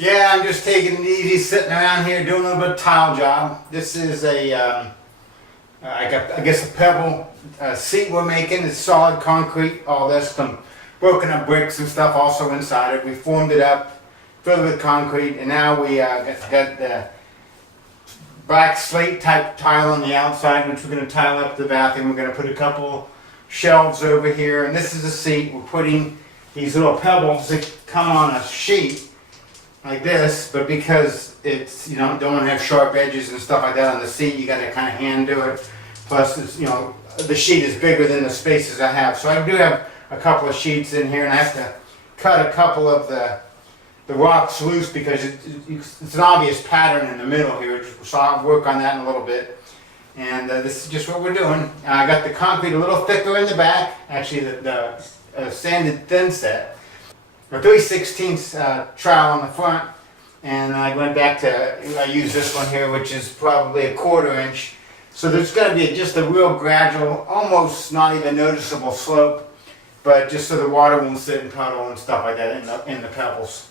Yeah, I'm just taking it easy, sitting around here doing a little bit of tile job. This is I guess a pebble seat we're making. It's solid concrete, all this, some broken up bricks and stuff also inside it. We formed it up, filled it with concrete, and now we got the black slate type tile on the outside, which we're going to tile up the bathroom. We're going to put a couple shelves over here, and this is a seat. We're putting these little pebbles that come on a sheet like this, but because it's, you know, don't want to have sharp edges and stuff like that on the seat, you got to kind of hand do it. Plus, it's, you know, the sheet is bigger than the spaces I have. So I do have a couple of sheets in here, and I have to cut a couple of the rocks loose because it's an obvious pattern in the middle here. So I'll work on that in a little bit. And this is just what we're doing. I got the concrete a little thicker in the back, actually the sanded thin set. A 3/16 trowel on the front, and I went back to, I use this one here, which is probably a 1/4 inch. So there's going to be just a real gradual, almost not even noticeable slope, but just so the water won't sit and puddle and stuff like that in the pebbles.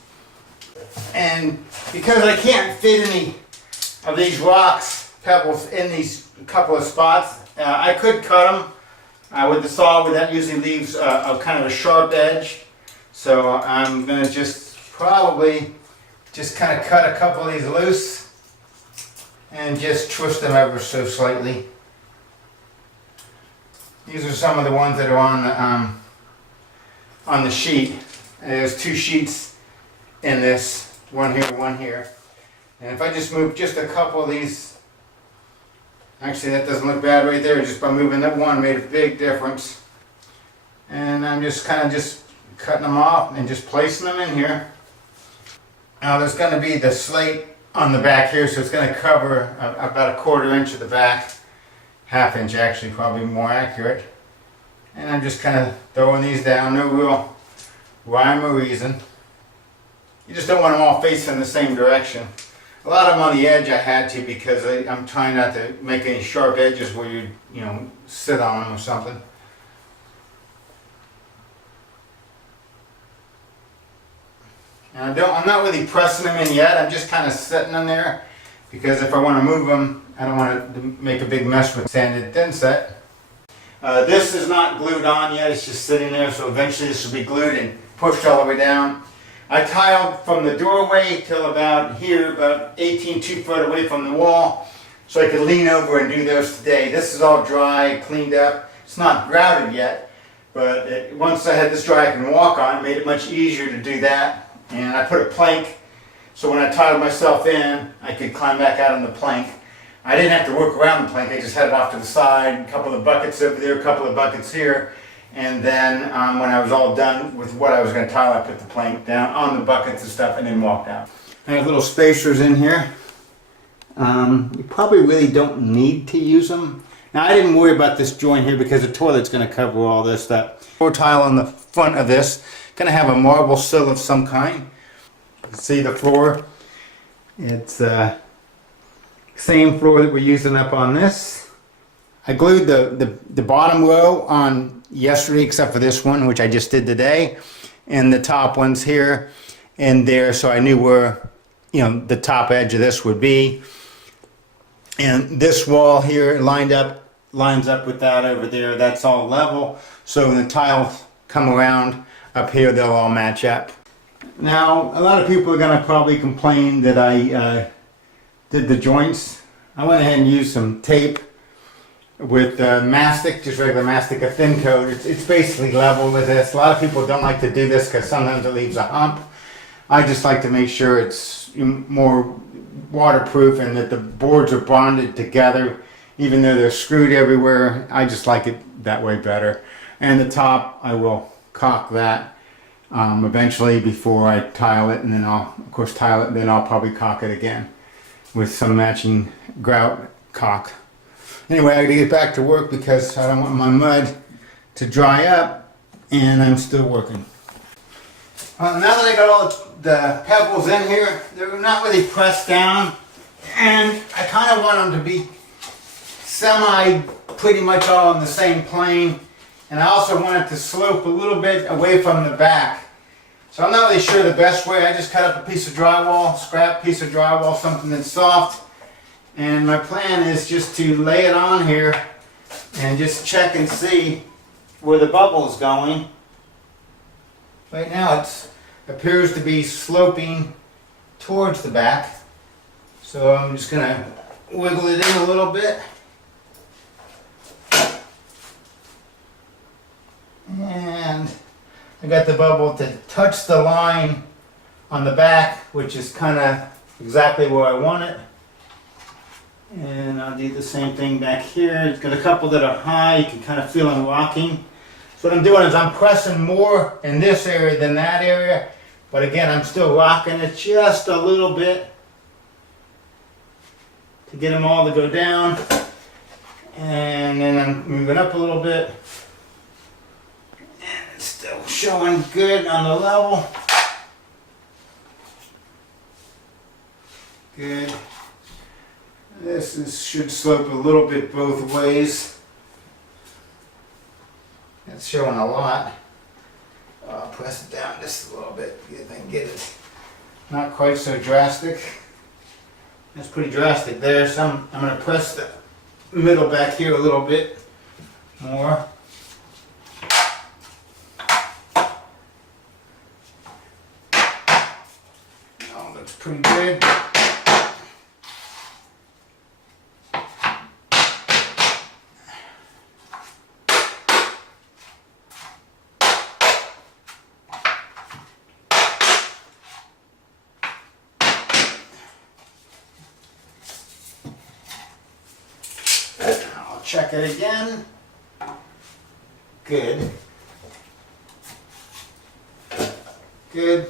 And because I can't fit any of these rocks, pebbles, in these couple of spots, I could cut them with the saw, but that usually leaves a kind of a sharp edge. So I'm going to just probably just kind of cut a couple of these loose and just twist them ever so slightly. These are some of the ones that are on the sheet. And there's 2 sheets in this, one here, one here. And if I just move just a couple of these, actually that doesn't look bad right there, just by moving that one made a big difference. And I'm just kind of just cutting them off and just placing them in here. Now there's going to be the slate on the back here, so it's going to cover about a 1/4 inch of the back, 1/2 inch actually, probably more accurate. And I'm just kind of throwing these down, no real rhyme or reason. You just don't want them all facing the same direction. A lot of them on the edge I had to because I'm trying not to make any sharp edges where you know, sit on them or something. And I'm not really pressing them in yet, I'm just kind of setting them there because if I want to move them, I don't want to make a big mess with sanded thin set. This is not glued on yet, it's just sitting there, so eventually this will be glued and pushed all the way down. I tiled from the doorway till about here, about 2 foot away from the wall, so I could lean over and do those today. This is all dry, cleaned up. It's not grouted yet, but once I had this dry I can walk on, it made it much easier to do that. And I put a plank, so when I tiled myself in, I could climb back out on the plank. I didn't have to work around the plank, I just had it off to the side, a couple of buckets over there, a couple of buckets here. And then when I was all done with what I was going to tile, I put the plank down on the buckets and stuff and then walked out. I have little spacers in here. You probably really don't need to use them. Now I didn't worry about this joint here because the toilet's going to cover all this stuff. Floor tile on the front of this, going to have a marble sill of some kind. See the floor? It's same floor that we're using up on this. I glued the bottom row on yesterday except for this one, which I just did today, and the top ones here and there, so I knew where, you know, the top edge of this would be. And this wall here lines up with that over there. That's all level, so when the tiles come around up here they'll all match up. Now a lot of people are going to probably complain that I did the joints. I went ahead and used some tape with mastic, just regular mastic, a thin coat. It's basically level with this. A lot of people don't like to do this because sometimes it leaves a hump. I just like to make sure it's more waterproof and that the boards are bonded together, even though they're screwed everywhere. I just like it that way better. And the top, I will caulk that eventually before I tile it, and then I'll of course tile it, and then I'll probably caulk it again with some matching grout caulk. Anyway, I gotta get back to work because I don't want my mud to dry up, and I'm still working. Now that I got all the pebbles in here, they're not really pressed down, and I kind of want them to be pretty much all on the same plane. And I also want it to slope a little bit away from the back. So I'm not really sure the best way. I just cut up a piece of drywall, scrap piece of drywall, something that's soft. And my plan is just to lay it on here and just check and see where the bubble is going. Right now it appears to be sloping towards the back. So I'm just going to wiggle it in a little bit. And I got the bubble to touch the line on the back, which is kind of exactly where I want it. And I'll do the same thing back here. It's got a couple that are high. You can kind of feel them rocking. So what I'm doing is I'm pressing more in this area than that area. But again, I'm still rocking it just a little bit to get them all to go down. And then I'm moving up a little bit. And it's still showing good on the level. Good. This should slope a little bit both ways. It's showing a lot. I'll press it down just a little bit if I can get it not quite so drastic. That's pretty drastic there, so I'm going to press the middle back here a little bit more. Oh, looks pretty good. Check it again. Good. Good.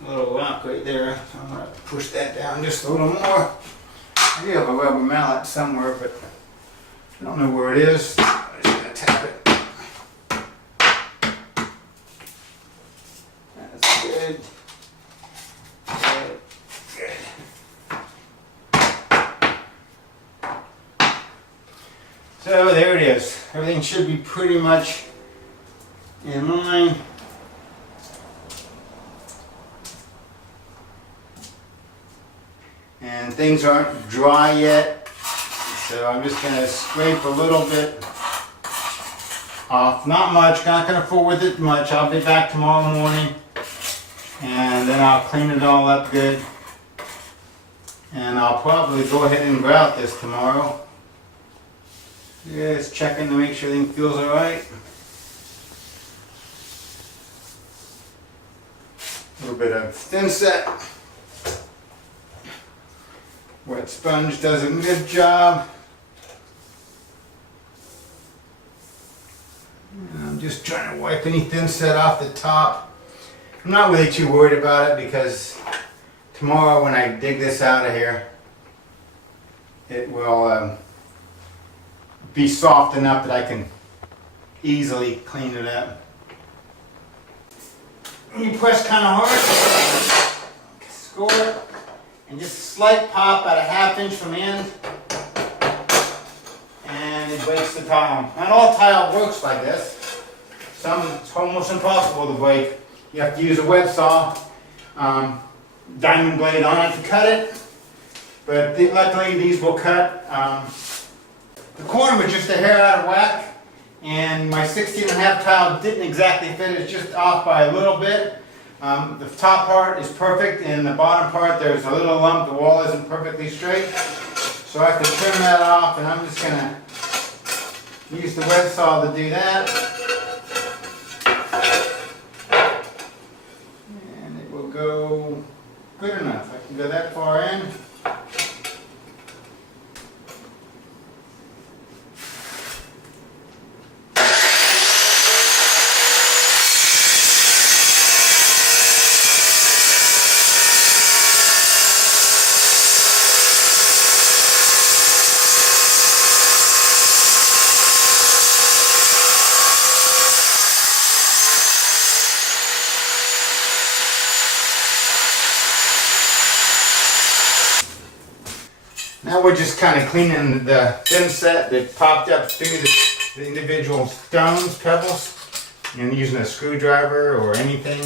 A little rock right there. So I'm going to push that down just a little more. I do have a rubber mallet somewhere, but I don't know where it is. I'm just going to tap it. That's good. So there it is. Everything should be pretty much in line. And things aren't dry yet, so I'm just going to scrape a little bit off. Not much, not going to fool with it much. I'll be back tomorrow morning and then I'll clean it all up good. And I'll probably go ahead and grout this tomorrow. Just checking to make sure everything feels alright. A little bit of thin set. Wet sponge does a good job. And I'm just trying to wipe any thin set off the top. I'm not really too worried about it because tomorrow when I dig this out of here, it will be soft enough that I can easily clean it up. You press kind of hard, score it, and just a slight pop at a ½ inch from the end, and it breaks the tile. Not all tile works like this. Some it's almost impossible to break. You have to use a wet saw, diamond blade on it to cut it, but luckily these will cut. The corner was just a hair out of whack, and my 16.5 tile didn't exactly fit. It's just off by a little bit. The top part is perfect, and the bottom part there's a little lump. The wall isn't perfectly straight, so I have to trim that off, and I'm just going to use the wet saw to do that. And it will go good enough. I can go that far in. Now we're just kind of cleaning the thin set that popped up through the individual stones, pebbles. and using a screwdriver or anything,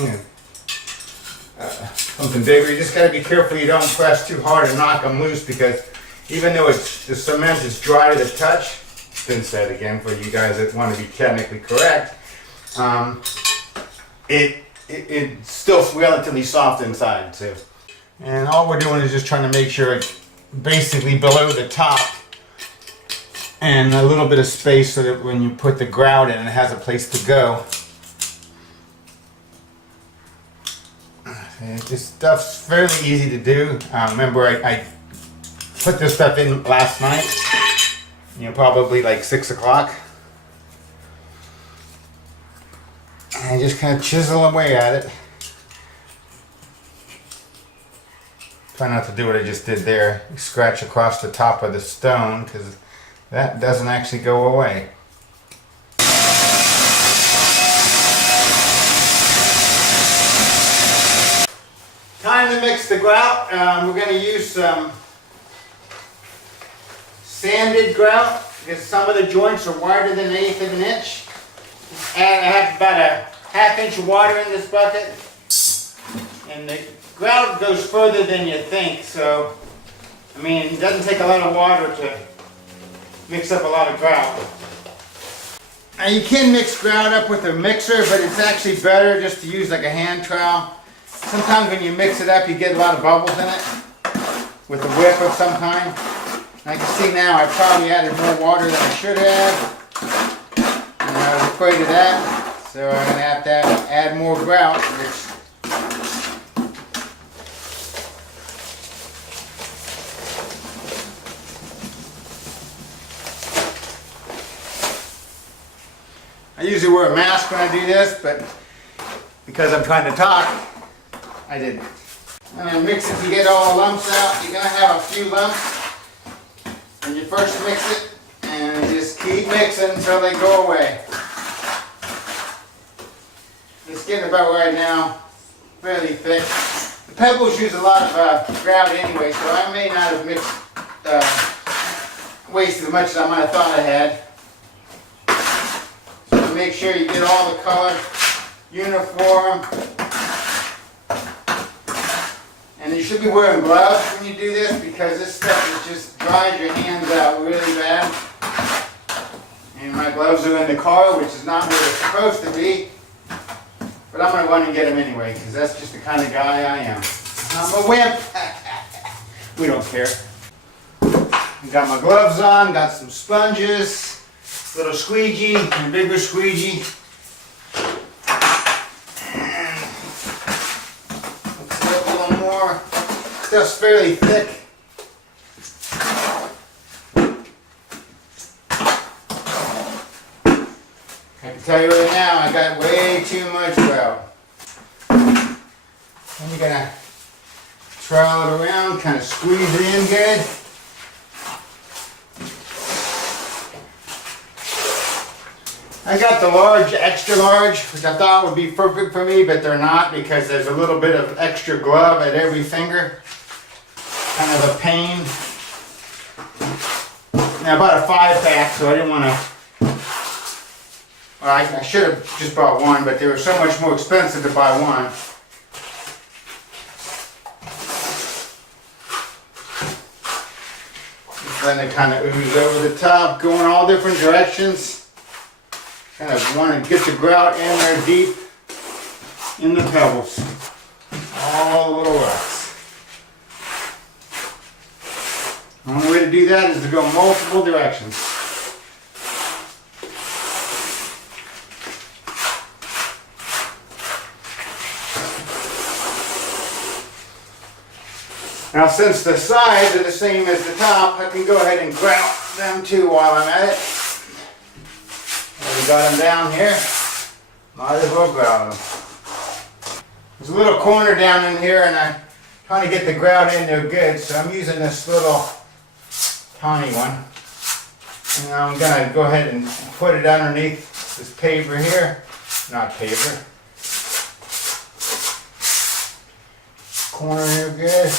something bigger. You just got to be careful you don't press too hard and knock them loose, because even though the cement is dry to the touch, thin set again for you guys that want to be technically correct, it's still relatively soft inside too. And all we're doing is just trying to make sure it's basically below the top and a little bit of space so that when you put the grout in, it has a place to go. And this stuff's fairly easy to do. Remember, I put this stuff in last night, probably like 6 o'clock. And just kind of chisel away at it. Try not to do what I just did there. Scratch across the top of the stone, because that doesn't actually go away. Time to mix the grout. We're going to use some sanded grout, because some of the joints are wider than 1/8 of an inch. And I have about a 1/2 inch of water in this bucket. And the grout goes further than you think, so it doesn't take a lot of water to mix up a lot of grout. Now you can mix grout up with a mixer, but it's actually better just to use like a hand trowel. Sometimes when you mix it up, you get a lot of bubbles in it with a whip of some kind. And I can see now I probably added more water than I should have. And I was afraid of that, so I'm going to have to add more grout, which I usually wear a mask when I do this, but because I'm trying to talk, I didn't. I'm going to mix it to get all the lumps out. You're going to have a few lumps when you first mix it, and just keep mixing until they go away. It's getting about right now, fairly thick. The pebbles use a lot of grout anyway, so I may not have wasted as much as I might have thought I had. Make sure you get all the color uniform. And you should be wearing gloves when you do this, because this stuff just dries your hands out really bad. And my gloves are in the car, which is not where they're supposed to be. But I'm going to run and get them anyway, because that's just the kind of guy I am. I'm a wimp. We don't care. Got my gloves on, got some sponges. Little squeegee and bigger squeegee. And mix it up a little more. Stuff's fairly thick. I can tell you right now, I got way too much grout. And you're gonna trowel it around, kind of squeeze it in good. I got the large, extra large, which I thought would be perfect for me, but they're not, because there's a little bit of extra glove at every finger. Kind of a pain. Now, I bought a 5-pack, so I didn't want to... Well, I should have just bought one, but they were so much more expensive to buy one. Just letting it kind of ooze over the top, going all different directions. Kind of want to get the grout in there deep in the pebbles. All the little rocks. The only way to do that is to go multiple directions. Now, since the sides are the same as the top, I can go ahead and grout them too while I'm at it. We got them down here, might as well grout them. There's a little corner down in here, and I'm trying to get the grout in there good, so I'm using this little tiny one. And I'm going to go ahead and put it underneath this paver here. Not paver. Corner here good.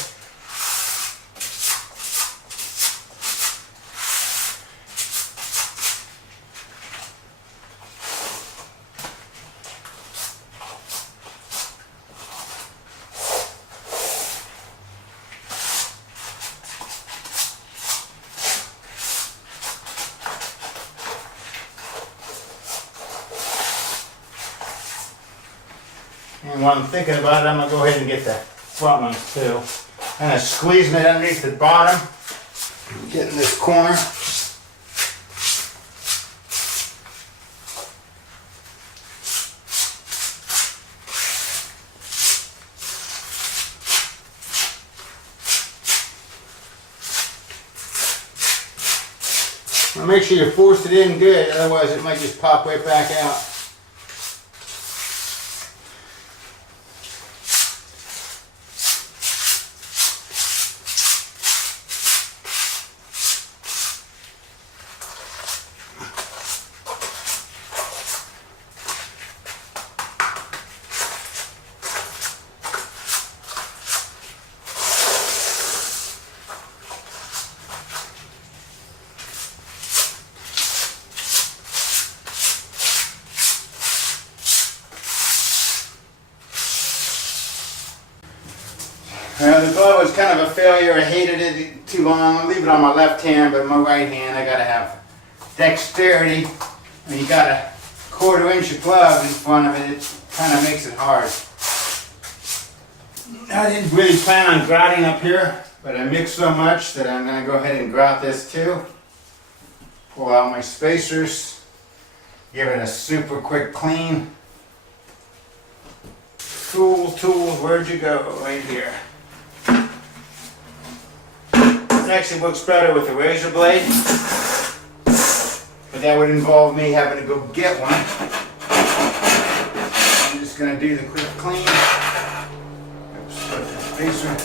And while I'm thinking about it, I'm going to go ahead and get the front ones too. Kind of squeezing it underneath the bottom. Getting this corner. Now make sure you force it in good, otherwise it might just pop right back out. The glove was kind of a failure. I hated it too long. I'll leave it on my left hand, but my right hand I gotta have dexterity. And you got a 1/4 inch glove in front of it. It kind of makes it hard. I didn't really plan on grouting up here, but I mixed so much that I'm gonna go ahead and grout this too. Pull out my spacers. Give it a super quick clean. Tools, where'd you go? Right here. It actually works better with a razor blade, but that would involve me having to go get one. I'm just going to do the quick clean. Oops, put the spacer.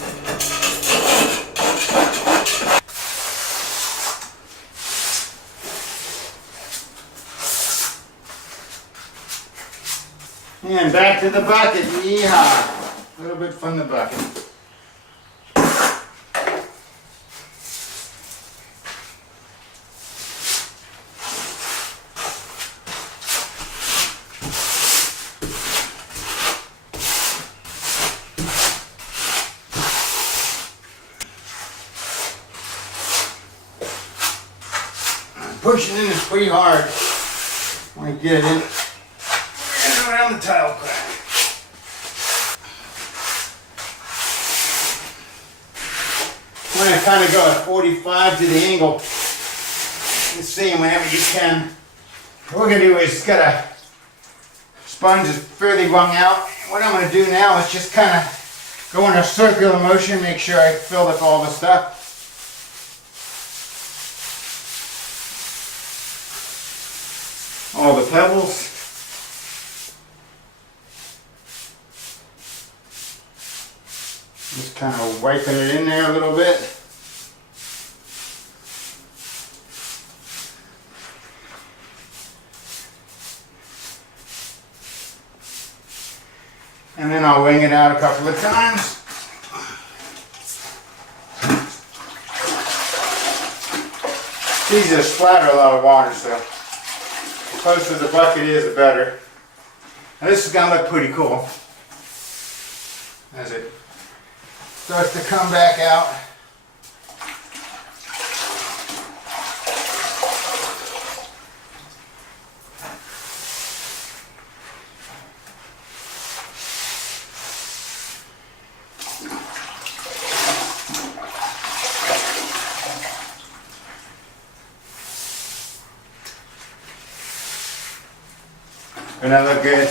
And back to the bucket. Yeehaw! A little bit from the bucket. Pushing in is pretty hard. I want to get it in and around the tile crack. I'm going to kind of go at 45 to the angle. The same whenever you can. What we're going to do is got a sponge is fairly wrung out. What I'm going to do now is just kind of go in a circular motion, make sure I filled up all the stuff. All the pebbles. Just kind of wiping it in there a little bit. And then I'll wring it out a couple of times. These just splatter a lot of water, so the closer the bucket is, the better. Now this is going to look pretty cool as it starts to come back out. Doesn't that look good?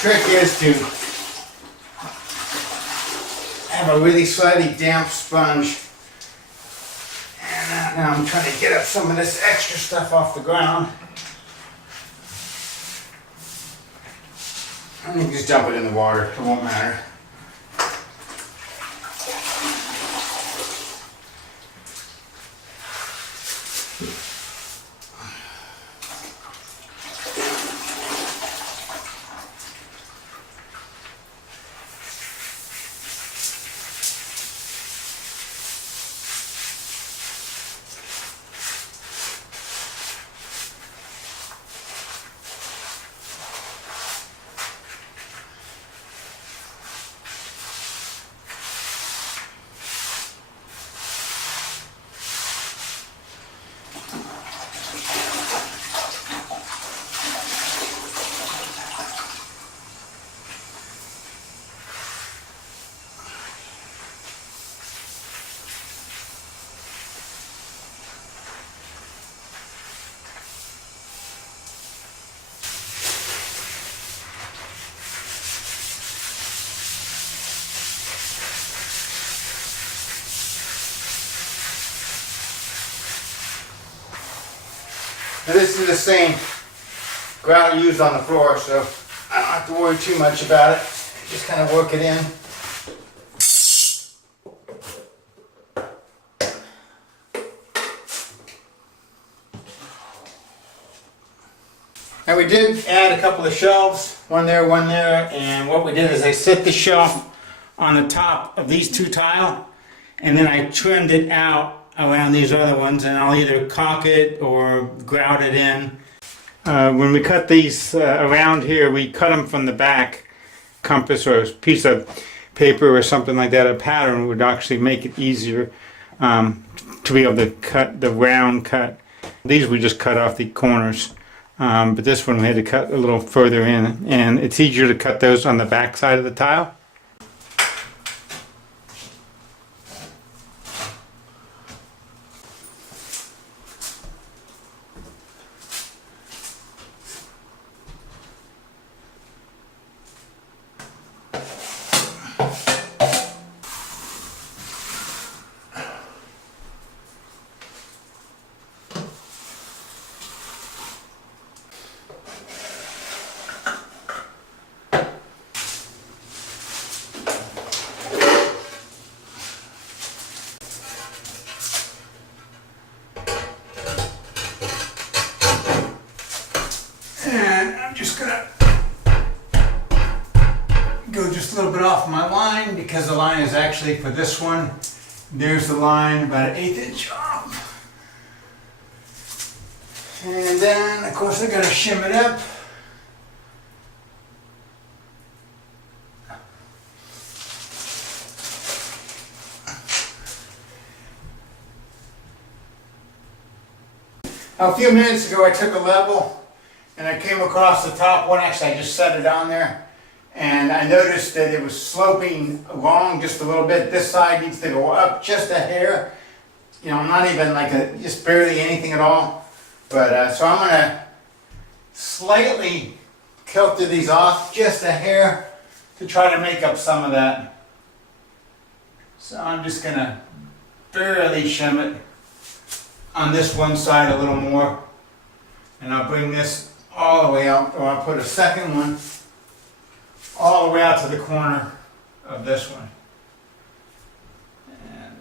Trick is to have a really slightly damp sponge. And now I'm trying to get up some of this extra stuff off the ground. And you can just dump it in the water, it won't matter. Now this is the same grout used on the floor, so I don't have to worry too much about it. Just kind of work it in. And we did add a couple of shelves, one there, and what we did is I set the shelf on the top of these two tile, and then I trimmed it out around these other ones, and I'll either caulk it or grout it in. When we cut these around here, we cut them from the back. Compass or a piece of paper or something like that, a pattern would actually make it easier to be able to cut the round cut. These we just cut off the corners. But this one we had to cut a little further in, and it's easier to cut those on the back side of the tile. And I'm just gonna go just a little bit off my line because the line is actually for this one. There's the line about an 1/8 inch off. And then of course I gotta shim it up. A few minutes ago I took a level and I came across the top one. Actually I just set it on there, and I noticed that it was sloping along just a little bit. This side needs to go up just a hair, you know, not even like just barely anything at all. But so I'm gonna slightly kilter these off just a hair to try to make up some of that. So I'm just gonna barely shim it on this one side a little more, and I'll bring this all the way out, or I'll put a second one all the way out to the corner of this one, and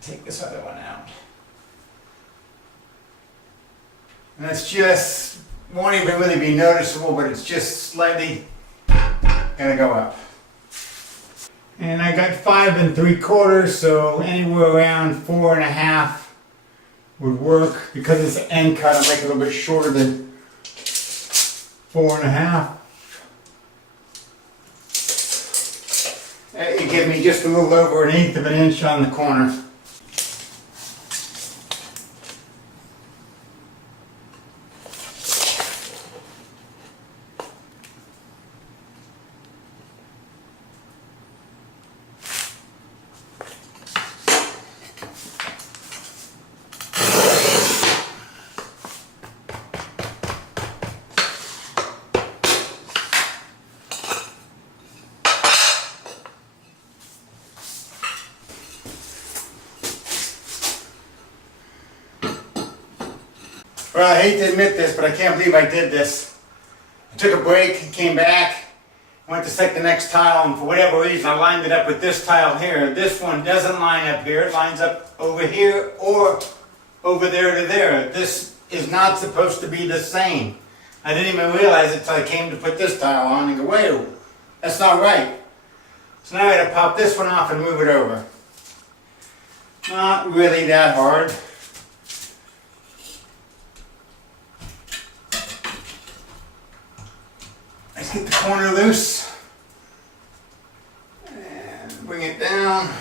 take this other one out. And it's just, won't even really be noticeable, but it's just slightly gonna go up. And I got 5 3/4, so anywhere around 4 1/2 would work. Because it's an end cut, I'll make it a little bit shorter than 4 1/2. It give me just a little over 1/8 of an inch on the corner. Well, I hate to admit this, but I can't believe I did this. I took a break, came back, went to set the next tile, and for whatever reason I lined it up with this tile here. This one doesn't line up here, it lines up over here or over there to there. This is not supposed to be the same. I didn't even realize it until I came to put this tile on and go, wait, that's not right. So now I gotta pop this one off and move it over. Not really that hard. Let's get the corner loose and bring it down.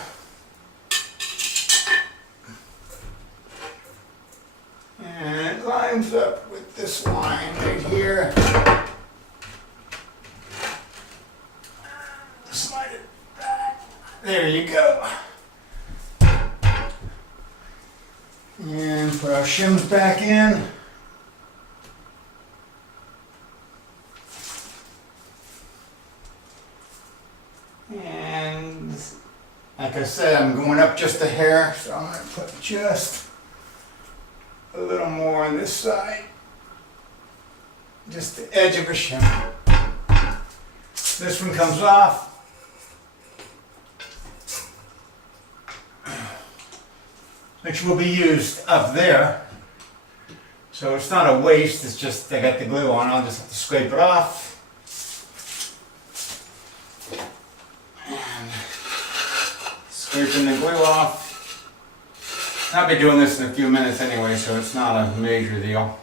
And it lines up with this line right here. Slide it back. There you go. And put our shims back in. And like I said, I'm going up just a hair, so I'm going to put just a little more on this side. just the edge of a shim. This one comes off. Which will be used up there. So it's not a waste, it's just I got the glue on, I'll just have to scrape it off. And scraping the glue off. I'll be doing this in a few minutes anyway, so it's not a major deal.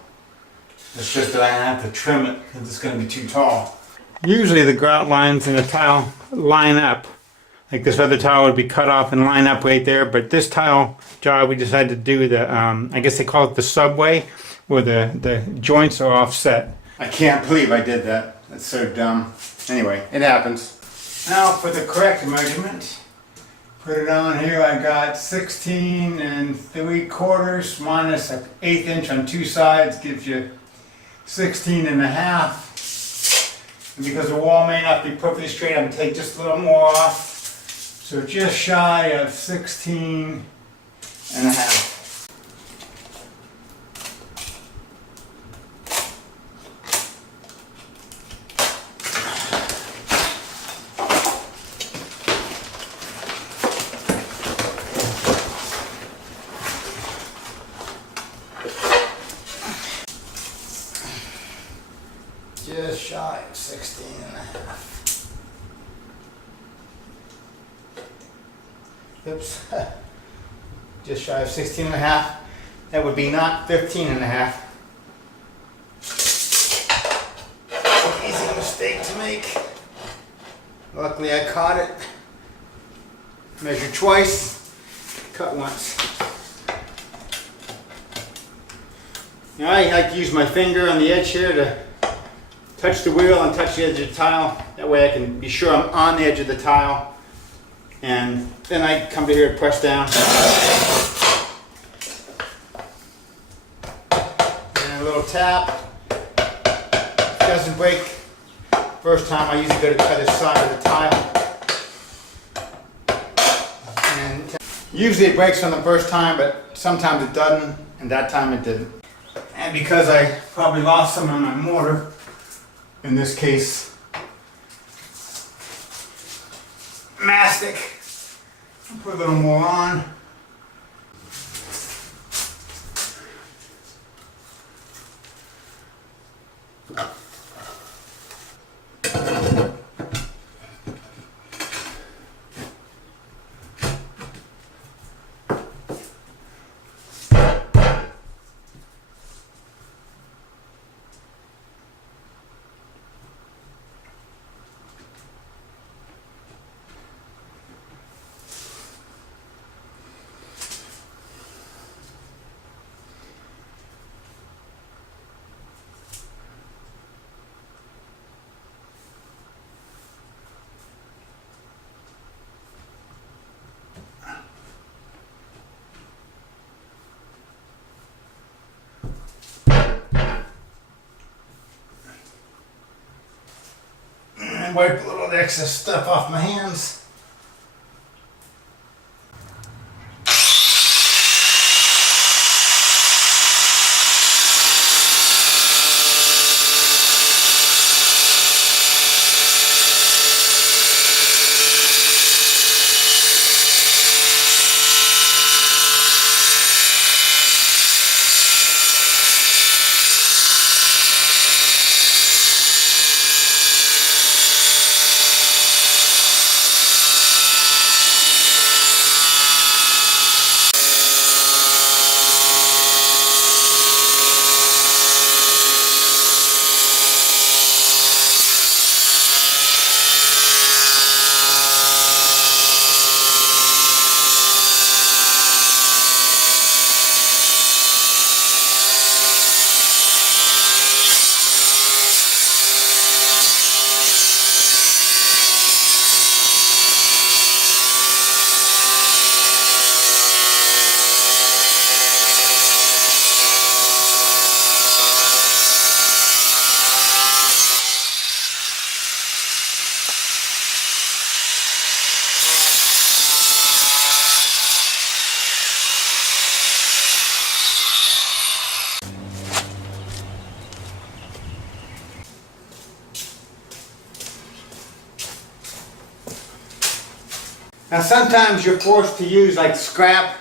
It's just that I have to trim it because it's going to be too tall. Usually the grout lines in the tile line up. Like this other tile would be cut off and line up right there, but this tile job we decided to do the, I guess they call it the subway, where the joints are offset. I can't believe I did that. That's so dumb. Anyway, it happens. Now for the correct measurement. Put it on here, I got 16 3/4 minus an 1/8 inch on two sides gives you 16 1/2. And because the wall may not be perfectly straight, I'm going to take just a little more off. So just shy of 16 1/2. Just shy of 16 1/2. Oops. Just shy of 16 1/2. That would be not 15 1/2. Easy mistake to make. Luckily I caught it. Measured twice, cut once. Now I like to use my finger on the edge here to touch the wheel and touch the edge of the tile. That way I can be sure I'm on the edge of the tile. And then I come to here and press down. And a little tap. If it doesn't break first time, I usually go to the other side of the tile. And usually it breaks on the first time, but sometimes it doesn't, and that time it didn't. And because I probably lost some of my mortar, in this case, mastic. I'll put a little more on. Wipe a little of the excess stuff off my hands. Now sometimes you're forced to use like scrap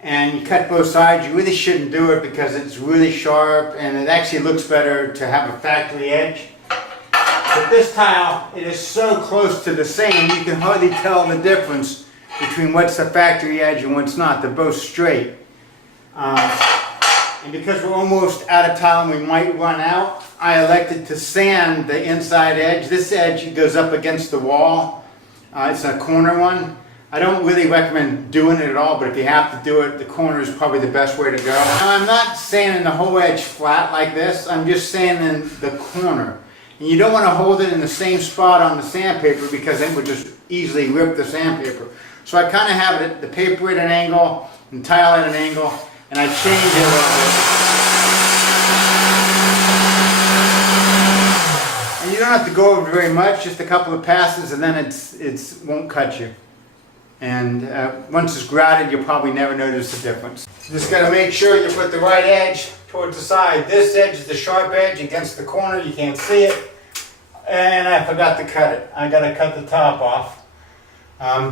and you cut both sides. You really shouldn't do it because it's really sharp and it actually looks better to have a factory edge. But this tile, it is so close to the same, you can hardly tell the difference between what's the factory edge and what's not. They're both straight. And because we're almost out of tile and we might run out, I elected to sand the inside edge. This edge goes up against the wall. It's a corner one. I don't really recommend doing it at all, but if you have to do it, the corner is probably the best way to go. Now, I'm not sanding the whole edge flat like this. I'm just sanding the corner. And you don't want to hold it in the same spot on the sandpaper because it would just easily rip the sandpaper. So I kind of have it, the paper at an angle and tile at an angle, and I change it a little bit. And you don't have to go over very much, just a couple of passes, and then it won't cut you. And once it's grouted, you'll probably never notice the difference. Just got to make sure you put the right edge towards the side. This edge is the sharp edge against the corner. You can't see it. And I forgot to cut it. I got to cut the top off.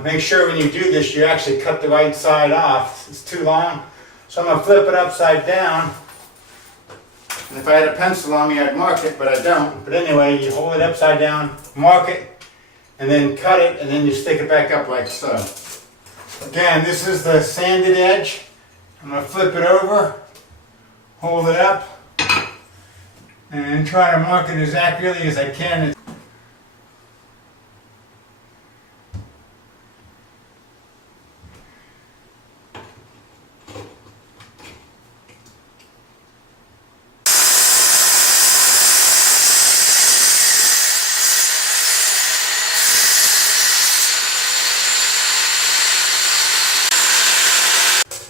Make sure when you do this, you actually cut the right side off. It's too long. So I'm going to flip it upside down. And if I had a pencil on me, I'd mark it, but I don't. But anyway, you hold it upside down, mark it, and then cut it, and then you stick it back up like so. Again, this is the sanded edge. I'm going to flip it over, hold it up, and try to mark it as accurately as I can.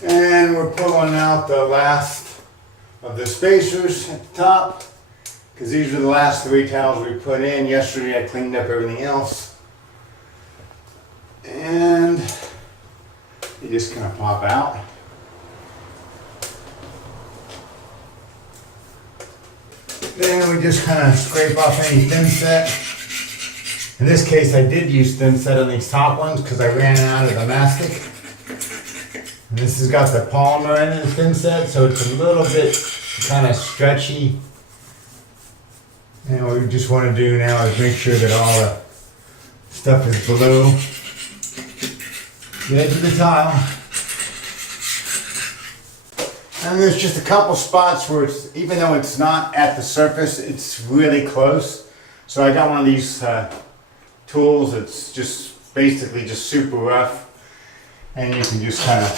And we're pulling out the last of the spacers at the top because these are the last 3 tiles we put in. Yesterday I cleaned up everything else. And they just kind of pop out. Then we just kind of scrape off any thin set. In this case I did use thin set on these top ones because I ran out of the mastic. And this has got the polymer in it, the thin set, so it's a little bit kind of stretchy. And what we just want to do now is make sure that all the stuff is below the edge of the tile. And there's just a couple spots where it's, even though it's not at the surface, it's really close. So I got one of these tools that's just basically just super rough. And you can just kind of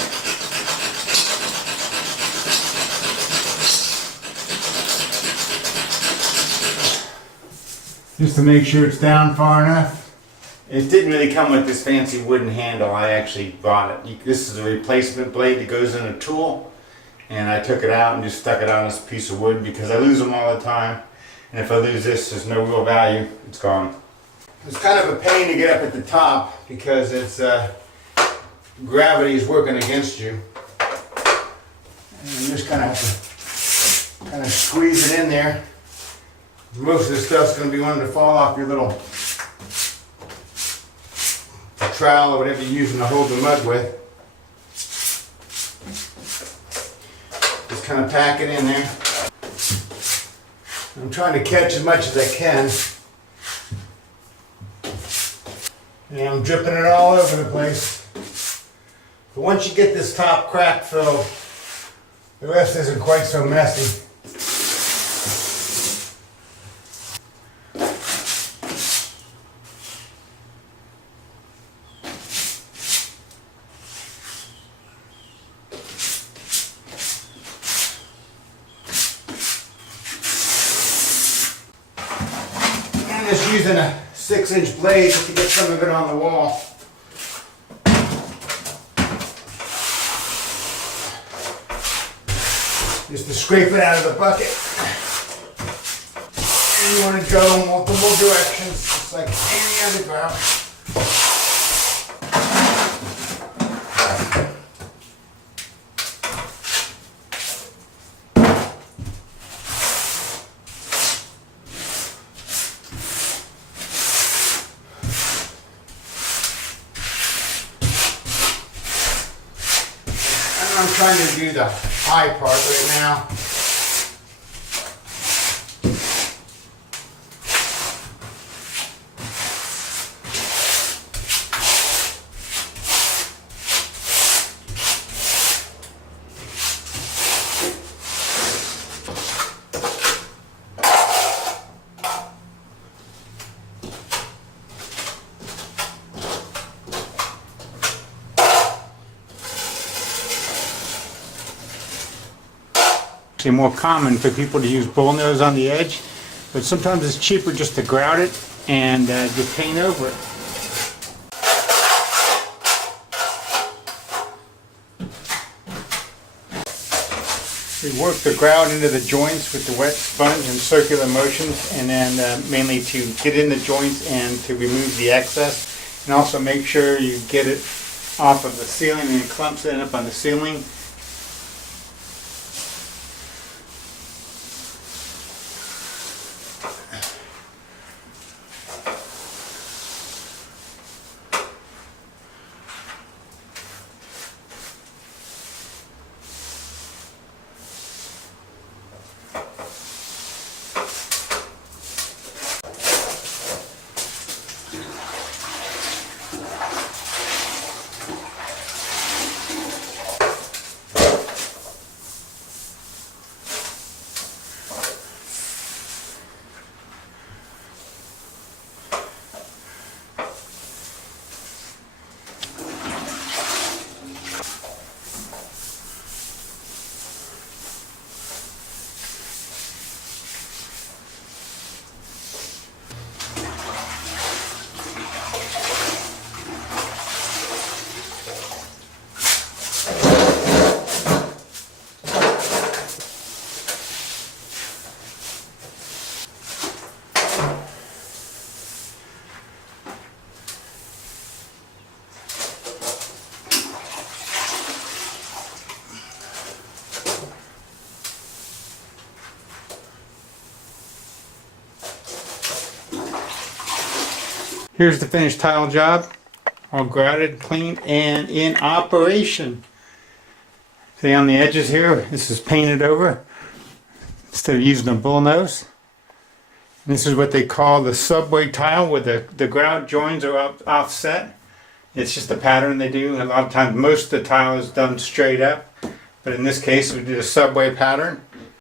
just to make sure it's down far enough. It didn't really come with this fancy wooden handle. I actually bought it. This is a replacement blade that goes in a tool. And I took it out and just stuck it on this piece of wood because I lose them all the time. And if I lose this, there's no real value. It's gone. It's kind of a pain to get up at the top because it's gravity is working against you. And you just kind of have to squeeze it in there. Most of the stuff's going to be wanting to fall off your little trowel or whatever you're using to hold the mud with. Just kind of pack it in there. I'm trying to catch as much as I can. And I'm dripping it all over the place. But once you get this top crack filled, the rest isn't quite so messy. I'm just using a 6-inch blade just to get some of it on the wall. Just to scrape it out of the bucket. And you want to go in multiple directions, just like any other grout. I'm trying to do the high part right now. More common for people to use bullnose on the edge, but sometimes it's cheaper just to grout it and get paint over it. We work the grout into the joints with the wet sponge in circular motions, and then mainly to get in the joints and to remove the excess, and also make sure you get it off of the ceiling and clumps it up on the ceiling. Here's the finished tile job, all grouted, cleaned, and in operation. See on the edges here, this is painted over instead of using a bullnose. This is what they call the subway tile, where the grout joins are offset. It's just a pattern they do. A lot of times most of the tile is done straight up, but in this case we did a subway pattern.